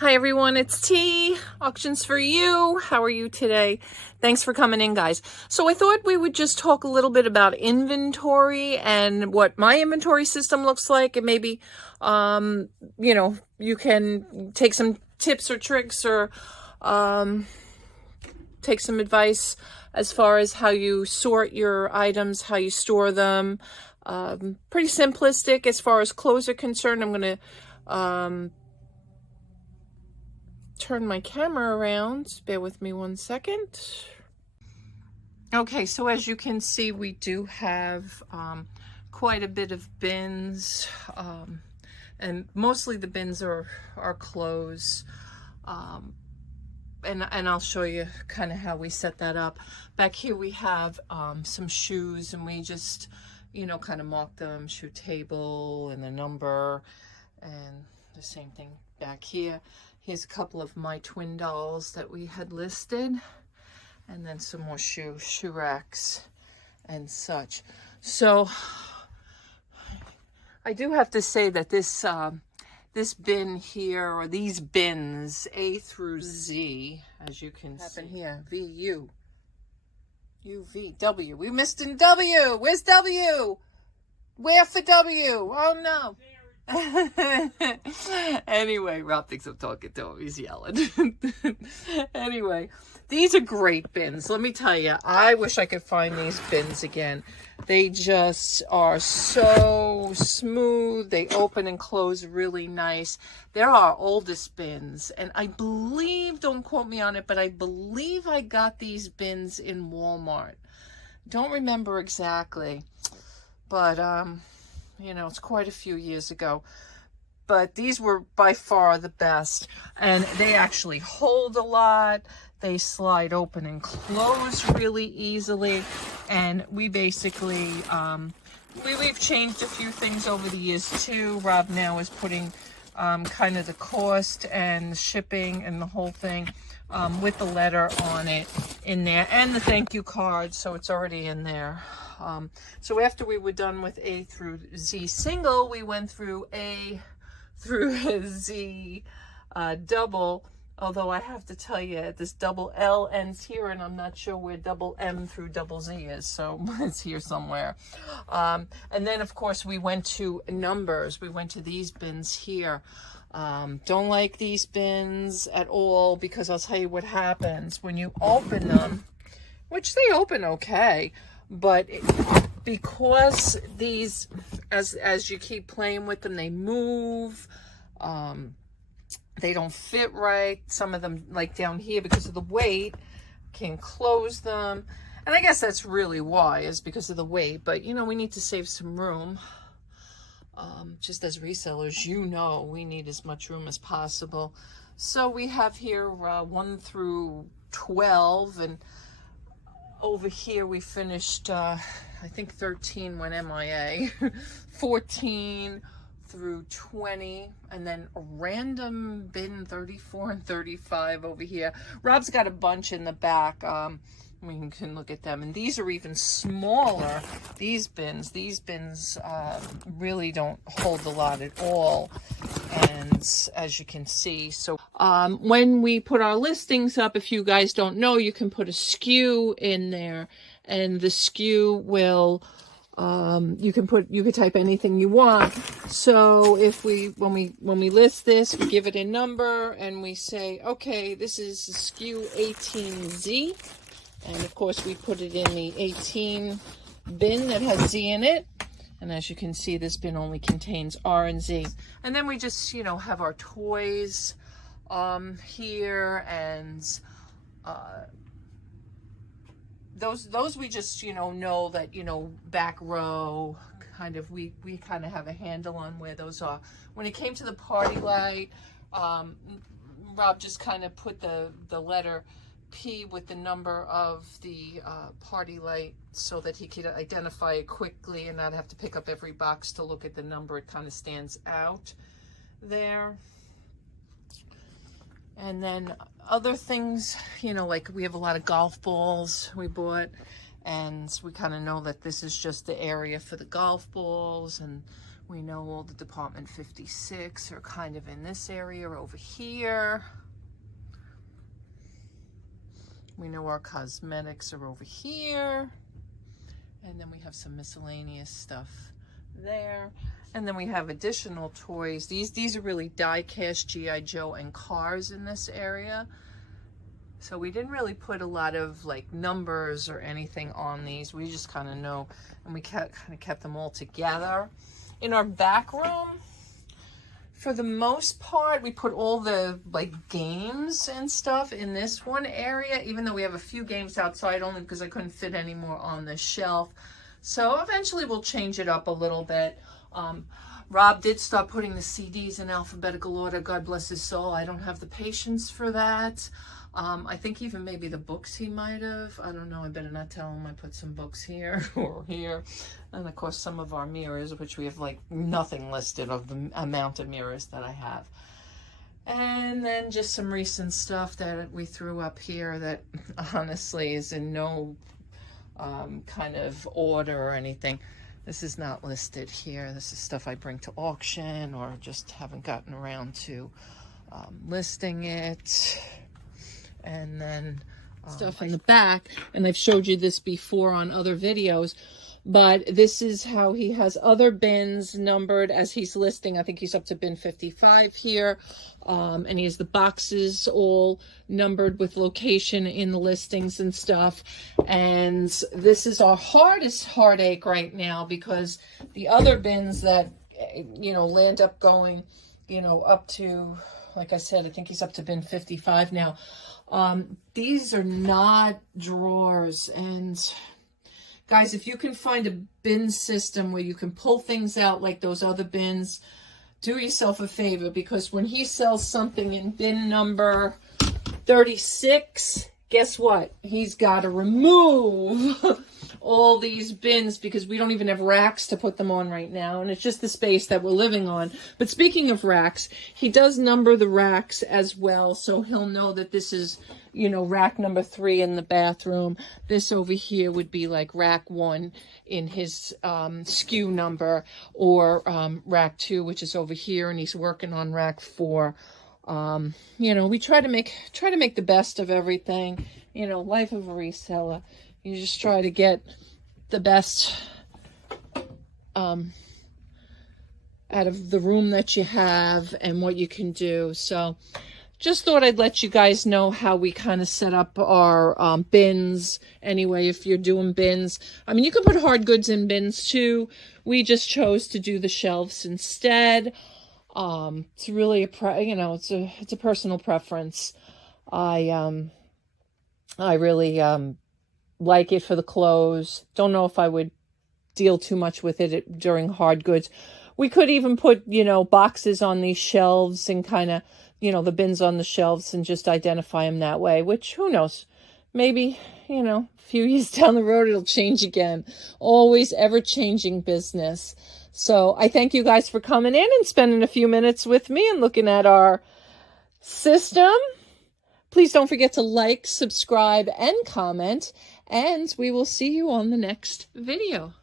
Hi everyone, it's T, Auctions for You. How are you today? Thanks for coming in, guys. So I thought we would just talk a little bit about inventory and what my inventory system looks like, and maybe, you can take some tips or tricks or take some advice as far as how you sort your items, how you store them. Pretty simplistic as far as clothes are concerned. I'm going to turn my camera around. Bear with me one second. Okay, so as you can see, we do have quite a bit of bins, and mostly the bins are clothes. And I'll show you kind of how we set that up. Back here we have some shoes, and we just, kind of mark them, shoe table and the number, and the same thing back here. Here's a couple of my twin dolls that we had listed, and then some more shoe racks and such. So I do have to say that this this bin here, or these bins, A through Z, as you can see here, V, U, U, V, W. We missed in W. Where's W? Where for W? Oh no. Anyway, Rob thinks I'm talking to him. He's yelling. Anyway, these are great bins. Let me tell you, I wish I could find these bins again. They just are so smooth. They open and close really nice. They're our oldest bins, and I believe, don't quote me on it, but I believe I got these bins in Walmart. Don't remember exactly, but it's quite a few years ago. But these were by far the best, and they actually hold a lot. They slide open and close really easily, and we basically we've changed a few things over the years too. Rob now is putting kind of the cost and shipping and the whole thing with the letter on it in there, and the thank you card, so it's already in there. So after we were done with A through Z single, we went through A through Z double, although I have to tell you, this double L ends here, and I'm not sure where double M through double Z is, so it's here somewhere. And then, of course, we went to numbers. We went to these bins here. Don't like these bins at all, because I'll tell you what happens when you open them, which they open okay, but because these, as you keep playing with them, they move. They don't fit right. Some of them, like down here, because of the weight, can close them. And I guess that's really why, is because of the weight. But, we need to save some room. Just as resellers, we need as much room as possible. So we have here 1 through 12, and over here we finished, I think 13 went MIA, 14 through 20, and then a random bin 34 and 35 over here. Rob's got a bunch in the back. We can look at them, and these are even smaller. These bins really don't hold a lot at all, and as you can see, so when we put our listings up, if you guys don't know, you can put a SKU in there, and the SKU will you can type anything you want. So if when we list this, we give it a number, and we say, okay, this is SKU 18Z. And of course, we put it in the 18 bin that has Z in it. And as you can see, this bin only contains R and Z. And then we just, have our toys here, and those we just, know that, back row, kind of, we kind of have a handle on where those are. When it came to the party light, Rob just kind of put the letter P with the number of the party light, so that he could identify it quickly and not have to pick up every box to look at the number. It kind of stands out there. And then other things, like we have a lot of golf balls we bought, and we kind of know that this is just the area for the golf balls, and We know all the Department 56 are kind of in this area over here. We know our cosmetics are over here. And then we have some miscellaneous stuff there. And then we have additional toys. These are really die-cast G.I. Joe and cars in this area. So we didn't really put a lot of like numbers or anything on these. We just kind of know, and we kind of kept them all together. In our back room, for the most part, we put all the like games and stuff in this one area, even though we have a few games outside only because I couldn't fit any more on the shelf. So eventually we'll change it up a little bit. Rob did start putting the CDs in alphabetical order. God bless his soul. I don't have the patience for that. I think even maybe the books he might have. I don't know. I better not tell him I put some books here or here. And of course some of our mirrors, which we have like nothing listed of the amount of mirrors that I have. And then just some recent stuff that we threw up here that honestly is in no kind of order or anything. This is not listed here. This is stuff I bring to auction or just haven't gotten around to listing it. And then stuff in the back, and I've showed you this before on other videos, but this is how he has other bins numbered as he's listing. I think he's up to bin 55 here, and he has the boxes all numbered with location in the listings and stuff. And this is our hardest heartache right now, because the other bins that, you know, land up going, you know, up to, like I said, I think he's up to bin 55 now. These are not drawers. And guys, if you can find a bin system where you can pull things out like those other bins, do yourself a favor, because when he sells something in bin number 36, guess what? He's got to remove all these bins because we don't even have racks to put them on right now, and it's just the space that we're living on. But speaking of racks, he does number the racks as well, so he'll know that this is, you know, rack number 3 in the bathroom. This over here would be like rack 1 in his SKU number, or rack 2, which is over here, and he's working on rack 4. You know, we try to make the best of everything. You know, life of a reseller. You just try to get the best out of the room that you have and what you can do. So just thought I'd let you guys know how we kind of set up our bins. Anyway, if you're doing bins, I mean, you can put hard goods in bins too. We just chose to do the shelves instead. It's really it's a personal preference. I really like it for the clothes. Don't know if I would deal too much with it during hard goods. We could even put, you know, boxes on these shelves and kind of, you know, the bins on the shelves and just identify them that way, which who knows, maybe, you know, a few years down the road, it'll change again. Always ever changing business. So I thank you guys for coming in and spending a few minutes with me and looking at our system. Please don't forget to like, subscribe, and comment, and we will see you on the next video.